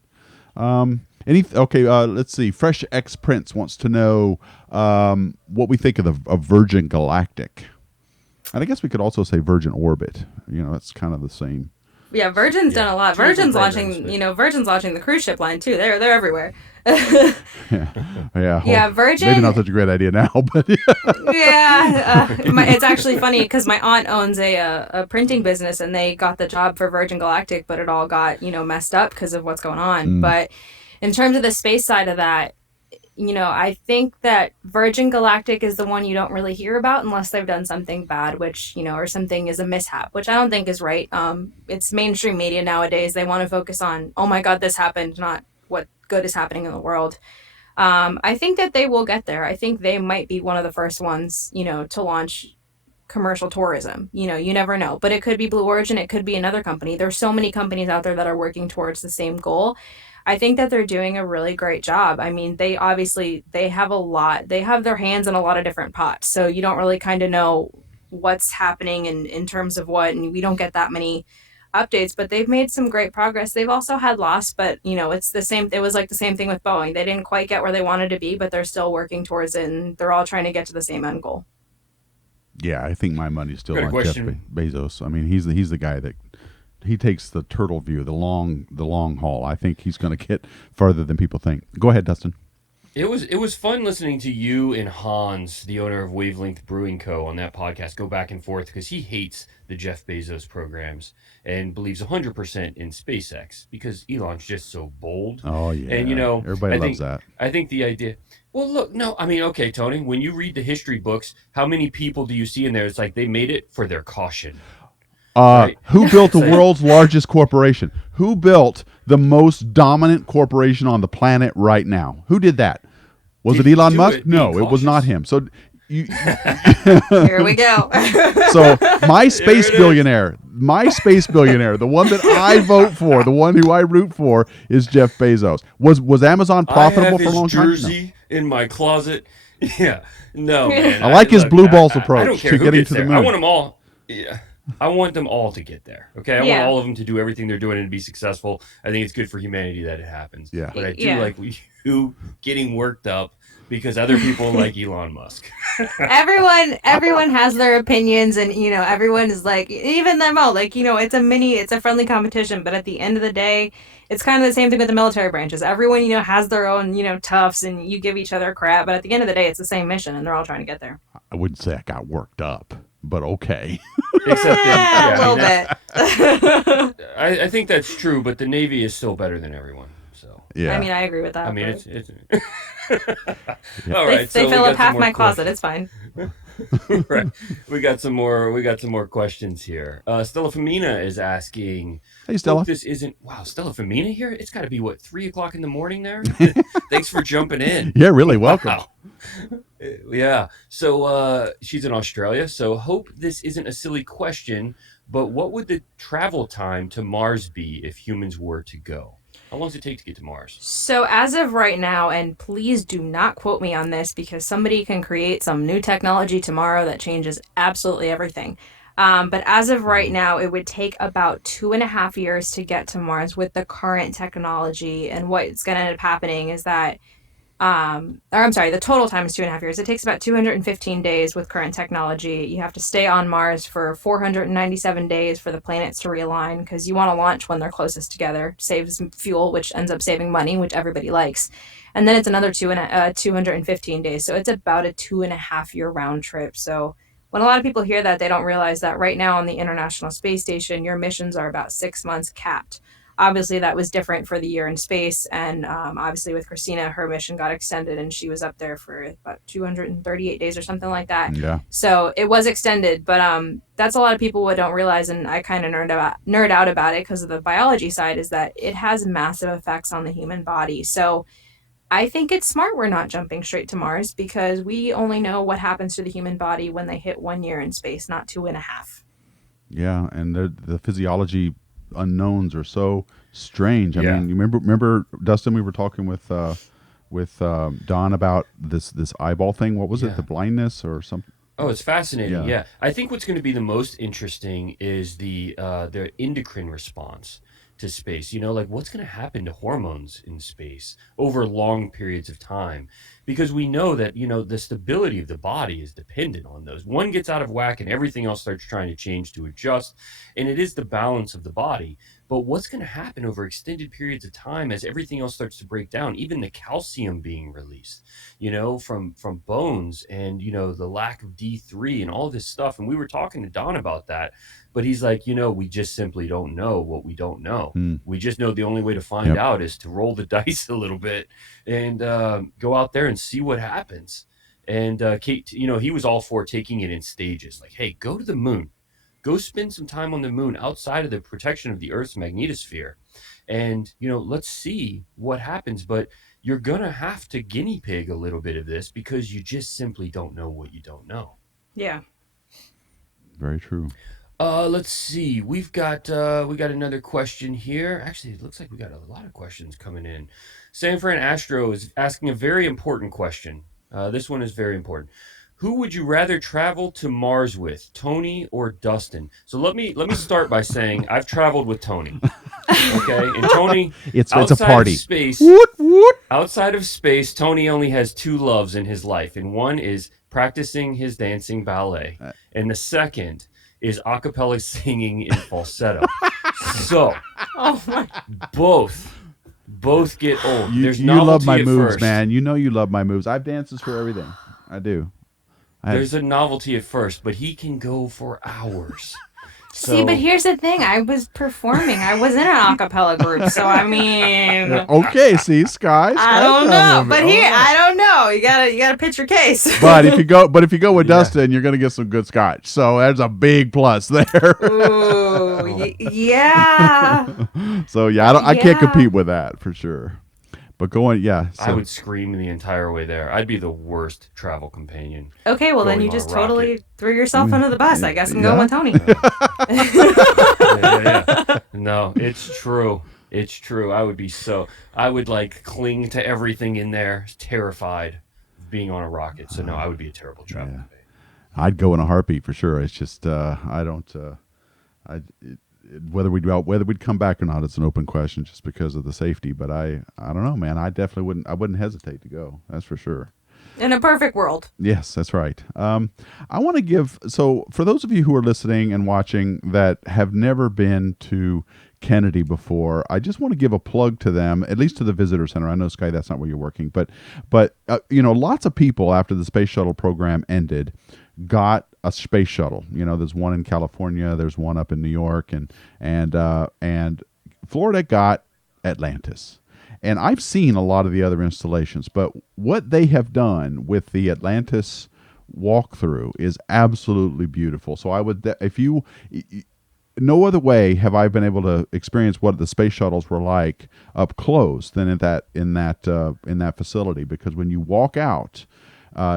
Let's see. Fresh X Prince wants to know what we think of Virgin Galactic. And I guess we could also say Virgin Orbit. It's kind of the same. Yeah, Virgin's done a lot. Virgin's launching the cruise ship line too. They're everywhere. Yeah. Virgin. Maybe not such a great idea now, but it's actually funny because my aunt owns a printing business, and they got the job for Virgin Galactic, but it all got messed up because of what's going on. But in terms of the space side of that, I think that Virgin Galactic is the one you don't really hear about unless they've done something bad, which, or something is a mishap, which I don't think is right. It's mainstream media nowadays. They want to focus on, oh my God, this happened, not what good is happening in the world. I think that they will get there. I think they might be one of the first ones, to launch commercial tourism. You never know, but it could be Blue Origin. It could be another company. There's so many companies out there that are working towards the same goal. I think that they're doing a really great job. I mean, they have their hands in a lot of different pots. So you don't really kind of know what's happening in terms of what, and we don't get that many updates, but they've made some great progress. They've also had loss, but it's the same. It was like the same thing with Boeing. They didn't quite get where they wanted to be, but they're still working towards it, and they're all trying to get to the same end goal. Yeah, I think my money's still on Jeff Bezos. I mean, he's the guy that he takes the turtle view, the long haul. I think he's going to get farther than people think. Go ahead, Dustin. It was fun listening to you and Hans, the owner of Wavelength Brewing Co., on that podcast, go back and forth because he hates the Jeff Bezos programs and believes 100% in SpaceX because Elon's just so bold. Oh, yeah. And, everybody loves that. I think the idea... Well, look, no, I mean, okay, Tony, when you read the history books, how many people do you see in there? It's like they made it for their caution. Right. Who built the world's largest corporation? Who built the most dominant corporation on the planet right now? Who did that? Was it Elon Musk? No, it was not him. So here we go. So my space billionaire, the one that I vote for, the one who I root for, is Jeff Bezos. Was Amazon profitable for a long time? I have his jersey in my closet. Yeah, no, man. I like his blue balls approach I don't care to who getting gets to the there. moon. I want them all. Yeah. I want them all to get there. Okay, I want Yeah. all of them to do everything they're doing and to be successful. I think it's good for humanity that it happens. Yeah. But I do Yeah. like you getting worked up because other people like Elon Musk. Everyone has their opinions, and everyone is like, even them all, like, it's a friendly competition, but at the end of the day, it's kind of the same thing with the military branches. Everyone has their own toughs, and you give each other crap, but at the end of the day, it's the same mission, and they're all trying to get there. I wouldn't say I got worked up, but okay. Except a little bit. bit. I think that's true, but the Navy is still better than everyone. So Yeah. I mean, I agree with that. I mean, but it's Yeah. all they, right. they so fill we up got some half more my closet. questions. It's fine. Right. We got some more questions here. Stella Femina is asking, Hey, Stella. hope this isn't Stella Femina here? It's got to be 3:00 in the morning there. Thanks for jumping in. Yeah, really. Welcome. Wow. Yeah. So she's in Australia. So hope this isn't a silly question, but what would the travel time to Mars be if humans were to go? How long does it take to get to Mars? So as of right now, and please do not quote me on this because somebody can create some new technology tomorrow that changes absolutely everything. But as of right now, it would take about 2.5 years to get to Mars with the current technology. And what's going to end up happening is that the total time is 2.5 years. It takes about 215 days with current technology. You have to stay on Mars for 497 days for the planets to realign because you want to launch when they're closest together. Saves fuel, which ends up saving money, which everybody likes. And then it's another 215 days. So it's about a 2.5 year round trip. So when a lot of people hear that, they don't realize that right now on the International Space Station, your missions are about 6 months capped. Obviously, that was different for the year in space, and obviously with Christina, her mission got extended, and she was up there for about 238 days or something like that. Yeah. So it was extended, but that's a lot of people what don't realize, and I kind of nerd out about it because of the biology side, is that it has massive effects on the human body. So I think it's smart we're not jumping straight to Mars because we only know what happens to the human body when they hit 1 year in space, not 2.5. Yeah, and the physiology unknowns are so strange. I Yeah. mean, you remember Dustin? We were talking with Don about this eyeball thing. What was Yeah. it? The blindness or something? Oh, it's fascinating. Yeah. Yeah. I think what's going to be the most interesting is the endocrine response to space. Like what's going to happen to hormones in space over long periods of time? Because we know that, the stability of the body is dependent on those. One gets out of whack and everything else starts trying to change to adjust. And it is the balance of the body. But what's going to happen over extended periods of time as everything else starts to break down, even the calcium being released, from bones and, the lack of D3 and all this stuff. And we were talking to Don about that, but he's like, we just simply don't know what we don't know. We just know the only way to find Yep. out is to roll the dice a little bit and go out there and see what happens. And Kate, he was all for taking it in stages. Like, hey, go to the moon. Go spend some time on the moon outside of the protection of the Earth's magnetosphere. And, let's see what happens. But you're going to have to guinea pig a little bit of this because you just simply don't know what you don't know. Yeah. Very true. Let's see. We got another question here. Actually, it looks like we got a lot of questions coming in. San Fran Astro is asking a very important question. This one is very important. Who would you rather travel to Mars with, Tony or Dustin? So let me start by saying I've traveled with Tony. Okay, and Tony, It's a outside party. of space, Woot, woot. outside of space, Tony only has two loves in his life, and one is practicing his dancing ballet, and the second is a cappella singing in falsetto. So, Oh my. both get old. You, There's you love novelty my at moves, first. man. You know you love my moves. I have dances for everything. I do. There's a novelty at first, but he can go for hours. See, but here's the thing. I was performing. I was in an a cappella group, so I mean, Okay, see, Sky. I don't know. But here, I don't know. You gotta pitch your case. But if you go with Yeah. Dustin, you're gonna get some good scotch. So there's a big plus there. Ooh, yeah. So yeah, I can't Yeah. compete with that for sure. But going, yeah. I So would scream the entire way there. I'd be the worst travel companion. Okay, well then Going you on just a totally rocket. threw yourself under the bus. I guess I'm going Yeah. with Tony. Yeah. No, it's true. It's true. I would like cling to everything in there, terrified of being on a rocket. So no, I would be a terrible travel Yeah. companion. I'd go in a heartbeat for sure. It's just I don't. Whether we'd come back or not, it's an open question, just because of the safety. But I don't know, man. I definitely wouldn't. I wouldn't hesitate to go. That's for sure. In a perfect world. Yes, that's right. I want to give, so for those of you who are listening and watching that have never been to Kennedy before, I just want to give a plug to them, at least to the visitor center. I know, Sky, that's not where you're working, but lots of people after the space shuttle program ended got a space shuttle. There's one in California, there's one up in New York, and Florida got Atlantis. And I've seen a lot of the other installations, but what they have done with the Atlantis walkthrough is absolutely beautiful. So I would, no other way have I been able to experience what the space shuttles were like up close than in that facility. Because when you walk out,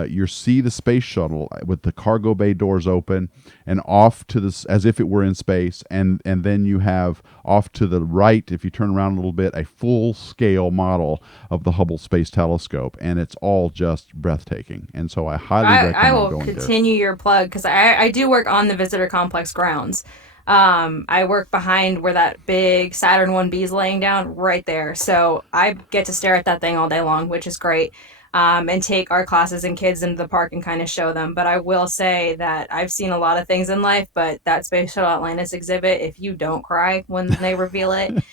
you see the space shuttle with the cargo bay doors open and off to this, as if it were in space, and then you have off to the right, if you turn around a little bit, a full scale model of the Hubble Space Telescope, and it's all just breathtaking. And so I highly recommend I will going continue your plug, because I do work on the visitor complex grounds. I work behind where that big Saturn 1B is laying down, right there. So I get to stare at that thing all day long, which is great. And take our classes and kids into the park and kind of show them. But I will say that I've seen a lot of things in life, but that Space Shuttle Atlantis exhibit, if you don't cry when they reveal it,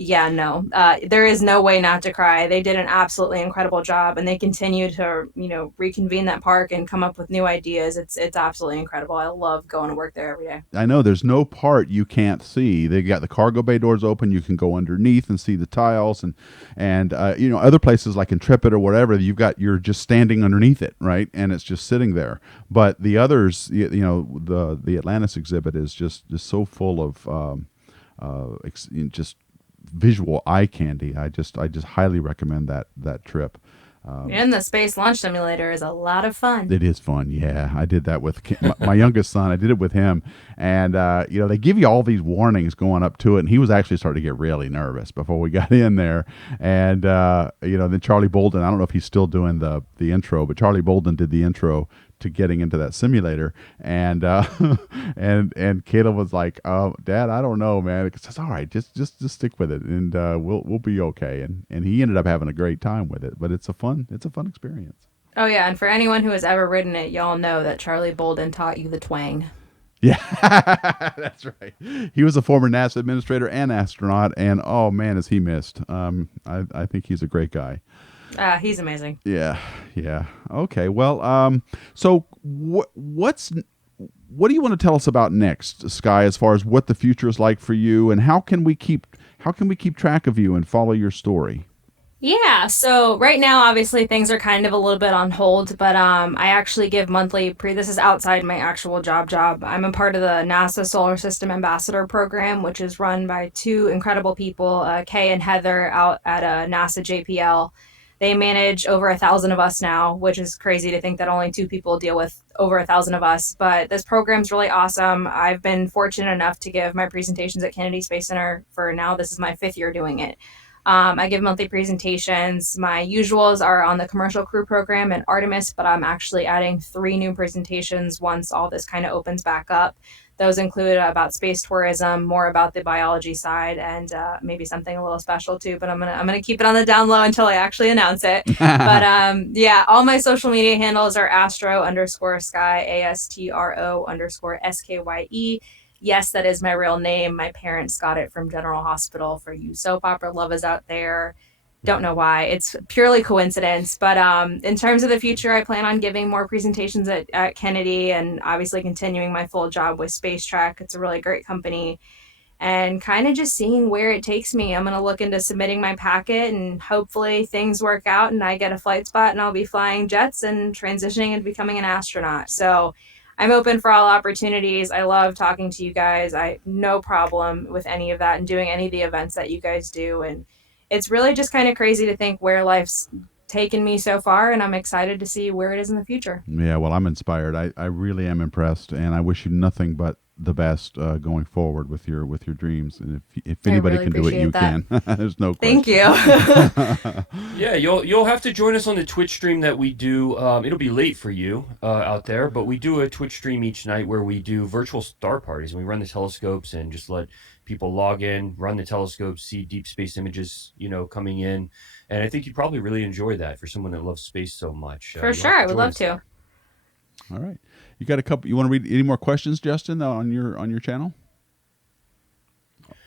yeah, no, there is no way not to cry. They did an absolutely incredible job, and they continue to, reconvene that park and come up with new ideas. It's absolutely incredible. I love going to work there every day. I know there's no part you can't see. They got the cargo bay doors open. You can go underneath and see the tiles, and other places like Intrepid or whatever, you're just standing underneath it, right? And it's just sitting there. But the others, the Atlantis exhibit is just so full of just visual eye candy. I just highly recommend that trip. And the Space Launch Simulator is a lot of fun. It is fun, yeah. I did that with my youngest son. I did it with him, and they give you all these warnings going up to it, and he was actually starting to get really nervous before we got in there. And then Charlie Bolden, I don't know if he's still doing the intro, but Charlie Bolden did the intro to getting into that simulator, and and Caleb was like, "Oh, Dad, I don't know, man." He says, "All right, just stick with it, and we'll be okay." And he ended up having a great time with it. But it's a fun experience. Oh yeah, and for anyone who has ever ridden it, y'all know that Charlie Bolden taught you the twang. Yeah, that's right. He was a former NASA administrator and astronaut, and oh man, is he missed. I think he's a great guy. He's amazing. Yeah. Okay. Well, so what do you want to tell us about next, Skye, as far as what the future is like for you, and how can we keep track of you and follow your story? Yeah, so right now, obviously, things are kind of a little bit on hold, but I actually give monthly this is outside my actual job. I'm a part of the NASA Solar System Ambassador Program, which is run by two incredible people, Kay and Heather, out at NASA JPL. They manage over 1,000 of us now, which is crazy to think that only two people deal with over 1,000 of us. But this program's really awesome. I've been fortunate enough to give my presentations at Kennedy Space Center for now. This is my 5th year doing it. I give monthly presentations. My usuals are on the commercial crew program and Artemis, but I'm actually adding 3 new presentations once all this kind of opens back up. Those include about space tourism, more about the biology side, and maybe something a little special too. But I'm gonna keep it on the down low until I actually announce it. But yeah, all my social media handles are astro_Skye, ASTRO_SKYE. Yes, that is my real name. My parents got it from General Hospital. For you soap opera lovers out there, don't know why. It's purely coincidence. But in terms of the future, I plan on giving more presentations at Kennedy, and obviously continuing my full job with Space Trek. It's a really great company, and kind of just seeing where it takes me. I'm going to look into submitting my packet, and hopefully things work out and I get a flight spot and I'll be flying jets and transitioning and becoming an astronaut. So I'm open for all opportunities. I love talking to you guys. I no problem with any of that and doing any of the events that you guys do. And it's really just kind of crazy to think where life's taken me so far, and I'm excited to see where it is in the future. Yeah, well, I'm inspired. I really am impressed, and I wish you nothing but the best going forward with your dreams. And if I anybody really can do it, you appreciate can. There's no Thank question. you. Yeah, you'll have to join us on the Twitch stream that we do. It'll be late for you out there, but we do a Twitch stream each night where we do virtual star parties, and we run the telescopes and just let people log in, run the telescopes, see deep space images, coming in. And I think you probably really enjoy that for someone that loves space so much. For You'll sure, have I would join love us to. there. All right. You got a couple. You want to read any more questions, Justin, on your channel?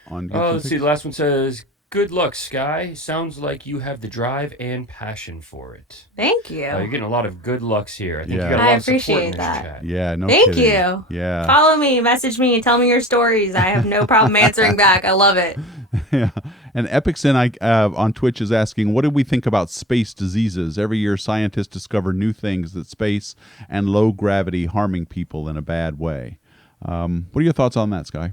On Let's see. The last one says, "Good luck, Sky. Sounds like you have the drive and passion for it." Thank you. You're getting a lot of good lucks here. I think Yeah. you got a I lot of support in appreciate this that. chat. Yeah, no Thank kidding. you. Yeah. Follow me, message me, tell me your stories. I have no problem answering back. I love it. Yeah. And Epicson on Twitch is asking, what do we think about space diseases? Every year, scientists discover new things that space and low gravity harming people in a bad way. What are your thoughts on that, Skye?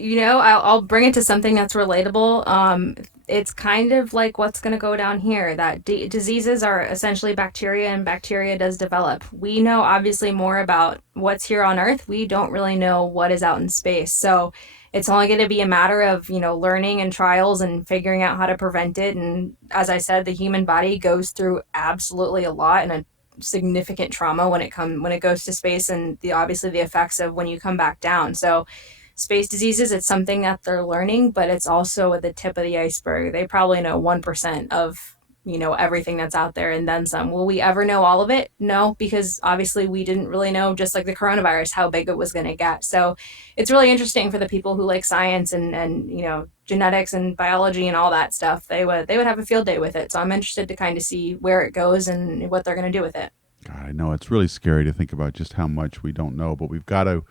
I'll bring it to something that's relatable. It's kind of like what's going to go down here, that diseases are essentially bacteria, and bacteria does develop. We know obviously more about what's here on Earth. We don't really know what is out in space. So it's only going to be a matter of, learning and trials and figuring out how to prevent it. And as I said, the human body goes through absolutely a lot and a significant trauma when it goes to space, and obviously the effects of when you come back down. So space diseases, it's something that they're learning, but it's also at the tip of the iceberg. They probably know 1% of, everything that's out there and then some. Will we ever know all of it? No, because obviously we didn't really know, just like the coronavirus, how big it was going to get. So it's really interesting for the people who like science and genetics and biology and all that stuff. They would have a field day with it. So I'm interested to kind of see where it goes and what they're going to do with it. God, I know it's really scary to think about just how much we don't know, but we've got to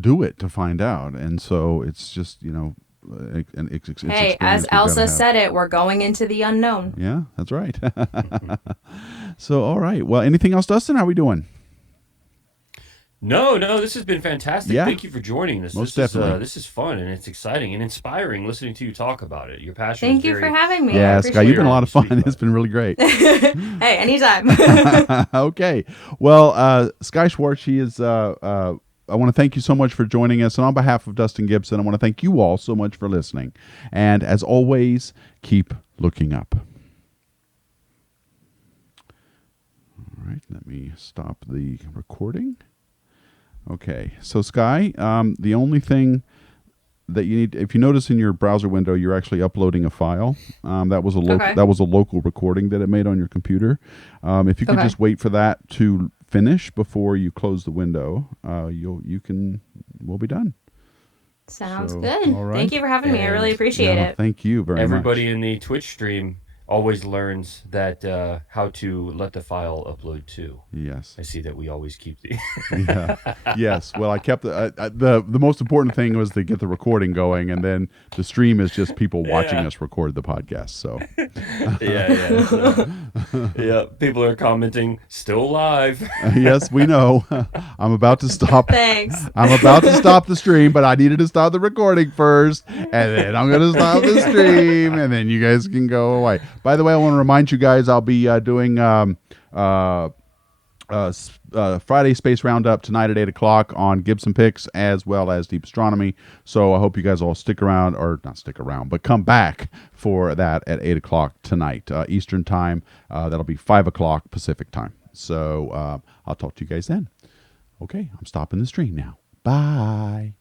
do it to find out. And so it's just, it's Hey, as Elsa said it, we're going into the unknown. Yeah, that's right. So, all right. Well, anything else, Dustin? How are we doing? No, this has been fantastic. Yeah. Thank you for joining us. Most this definitely. This is fun, and it's exciting and inspiring listening to you talk about it. Your passion Thank is you very... for having me. Yeah, I Skye, you've been a lot of fun. Speak about It's been really great. Hey, anytime. Okay. Well, Sky Schwartz, she is... I want to thank you so much for joining us. And on behalf of Dustin Gibson, I want to thank you all so much for listening. And as always, keep looking up. All right, let me stop the recording. Okay, so Skye, the only thing that you need, if you notice in your browser window, you're actually uploading a file. That was a local recording that it made on your computer. If you could just wait for that to finish before you close the window, we'll be done. Sounds So, good. all right. Thank you for having me. I really appreciate it. Thank you very much. Everybody in the Twitch stream always learns that how to let the file upload too. Yes. I see that we always keep the... Yeah. Yes. Well, I kept the most important thing was to get the recording going, and then the stream is just people watching us record the podcast. So yeah. People are commenting, still live. yes, we know. I'm about to stop. Thanks. I'm about to stop the stream, but I needed to stop the recording first, and then I'm going to stop the stream, and then you guys can go away. By the way, I want to remind you guys I'll be doing Friday Space Roundup tonight at 8 o'clock on Gibson Picks as well as Deep Astronomy. So I hope you guys all stick around, or not stick around, but come back for that at 8 o'clock tonight Eastern Time. That'll be 5 o'clock Pacific Time. So I'll talk to you guys then. Okay, I'm stopping the stream now. Bye.